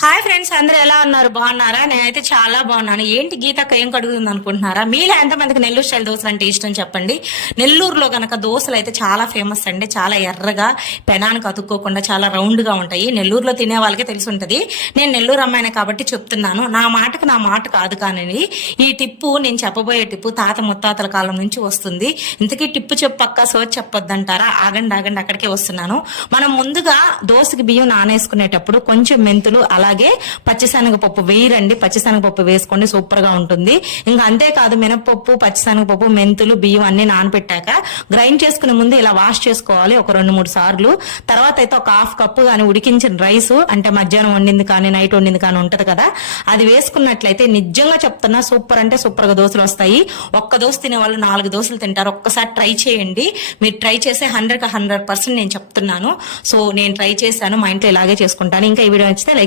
Hi friends, అందరూ ఎలా ఉన్నారు? బాగున్నారా? నేనైతే చాలా బాగున్నాను. ఏంటి గీతక్క ఏం కడుగుతుంది అనుకుంటున్నారా? మీలో ఎంతమందికి నెల్లూరు స్టైల్ దోశలు అంటే ఇష్టం చెప్పండి. నెల్లూరులో గనక దోశలు అయితే చాలా ఫేమస్ అండి. చాలా ఎర్రగా, పెనానికి అతుక్కోకుండా చాలా రౌండ్ గా ఉంటాయి. నెల్లూరులో తినే వాళ్ళకే తెలిసి ఉంటది. నేను నెల్లూరు అమ్మాయినే కాబట్టి చెప్తున్నాను. నా మాట కాదు కానీ ఈ టిప్పు, నేను చెప్పబోయే టిప్పు తాత ముత్తాతల కాలం నుంచి వస్తుంది. ఇంతకీ టిప్పు చెప్పక్క సోచ్ చెప్పొద్దంటారా? ఆగండి అక్కడికే వస్తున్నాను. మనం ముందుగా దోశకి బియ్యం నానేసుకునేటప్పుడు కొంచెం మెంతులు అలాగే పచ్చిశనగపప్పు వేయరండి. పచ్చిశనగపప్పు వేసుకోండి, సూపర్ గా ఉంటుంది. ఇంకా అంతేకాదు, మినపప్పు, పచ్చిశనగపప్పు, మెంతులు, బియ్యం అన్ని నానపెట్టాక గ్రైండ్ చేసుకునే ముందు ఇలా వాష్ చేసుకోవాలి ఒక 2-3 సార్లు. తర్వాత అయితే ఒక 1/2 కప్పు కానీ ఉడికించిన రైస్, అంటే మధ్యాహ్నం వండింది కానీ నైట్ వండింది కానీ ఉంటది కదా, అది వేసుకున్నట్లయితే నిజంగా చెప్తున్నా సూపర్ అంటే సూపర్ గా దోశలు వస్తాయి. ఒక్క దోశ తినే వాళ్ళు 4 దోశలు తింటారు. ఒక్కసారి ట్రై చేయండి. మీరు ట్రై చేసే 100% నేను చెప్తున్నాను. సో నేను ట్రై చేశాను, మా ఇంట్లో ఇలాగే చేసుకుంటాను. ఇంకా ఈ వీడియో నచ్చితే లైక్